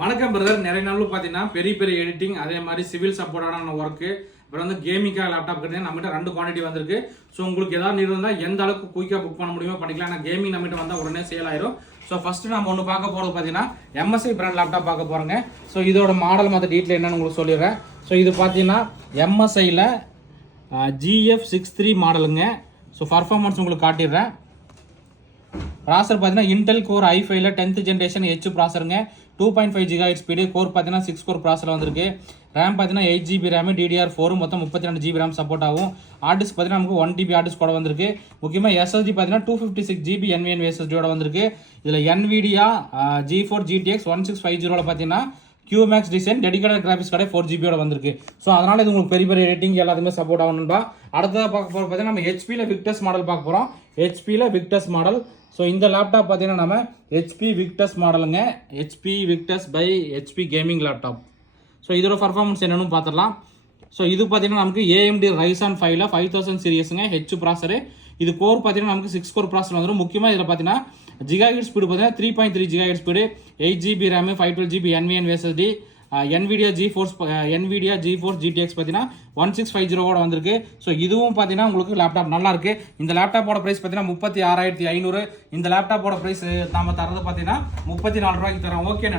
வணக்கம் பிரதர். நிறைய நாள் பார்த்தீங்கன்னா பெரிய பெரிய எடிட்டிங், அதே மாதிரி சிவில் சப்போர்ட்டான ஒர்க்கு, அப்புறம் வந்து கேமிங்காக லேப்டாப் கிடையாது. நம்மகிட்ட 2 குவான்டிட்டி வந்திருக்கு. ஸோ உங்களுக்கு ஏதாவது நீர் இருந்தால் எந்த அளவுக்கு குயிக்காக புக் பண்ண முடியுமோ பண்ணிக்கலாம். ஆனால் கேமிங் நம்மகிட்ட வந்தால் உடனே சேல் ஆயிரும். ஸோ ஃபஸ்ட்டு நம்ம ஒன்று பார்க்க போகிறது பார்த்தீங்கன்னா MSI பிராண்ட் லேப்டாப் பார்க்க போகிறோங்க. ஸோ இதோட மாடல் மற்ற டீட்டெயில் என்னன்னு உங்களுக்கு சொல்லிடுறேன். ஸோ இது பார்த்தீங்கன்னா MSIயில் GF63 மாடலுங்க. ஸோ பர்ஃபார்மன்ஸ் உங்களுக்கு காட்டிடுறேன். ப்ராசர் பார்த்தீங்கன்னா இன்டெல் கோர் i5ல 10th ஜென்ரேஷன் H ப்ராசருங்க. 2.5 GHz ஸ்பீடு. கோர் பார்த்தீங்கன்னா 6 கோர் ப்ராசர் வந்திருக்கு. ரேம் பார்த்தீங்கன்னா 8 GB ரேம், DDR4 மொத்தம் 32 GB ரேம் சப்போர்ட் ஆகும். ஹார்ட் டிஸ்க் பார்த்தீங்கன்னா நமக்கு 1 TB ஹார்ட் டிஸ்க் கூட வந்திருக்கு. முக்கியமாக SSD பார்த்தீங்கன்னா 256 GB NVMe SSDயோட வந்திருக்கு. இதில் NVIDIA G4 GTX 1650 பார்த்தீங்கன்னா QMax டிசைன் டெடிகேட்டட் கிராஃபிக்ஸ் கடை 4 GB வந்திருக்கு. ஸோ அதனால இது உங்களுக்கு பெரிய பெரிய ரேட்டிங் எல்லாத்துமே சப்போர்ட் ஆகணும்பா. அடுத்ததாக பார்க்க போகிற பார்த்தீங்கன்னா நம்ம HPயில் விக்டஸ் மாடல் பார்க்க போகிறோம். HPயில் விக்டஸ் மாடல். ஸோ இந்த லேப்டாப் பார்த்தீங்கன்னா நம்ம HP விக்டஸ் மாடலுங்க. HP Victus by HP gaming laptop. So இதோட பர்ஃபார்மன்ஸ் என்னன்னு பார்த்துடலாம். ஸோ இது பார்த்தீங்கன்னா நமக்கு AMD Ryzen 5ல 5000 சீரியஸுங்க H ப்ராசரு. இது கோர் பார்த்தீங்கன்னா நமக்கு 6 கோர் ப்ராசர் வந்துடும். முக்கியமாக இதில் பார்த்தீங்கன்னா GHz ஸ்பீடு பார்த்தீங்கன்னா 3.3 GHz speed, 8 GB RAM, 512 GB NVMe SSD, NVIDIA GeForce GTX பார்த்தீங்கன்னா 1650 வந்திருக்கு. ஸோ இதுவும் பார்த்தீங்கன்னா உங்களுக்கு லேப்டாப் நல்லா இருக்கு. இந்த லேப்டாப்போட ப்ரைஸ் பார்த்தீங்கன்னா 36,500. இந்த லேப்டாப்போட ப்ரைஸ் நாம தரது பார்த்தீங்கன்னா 34 ரூபாய்க்கு தரோம். ஓகே.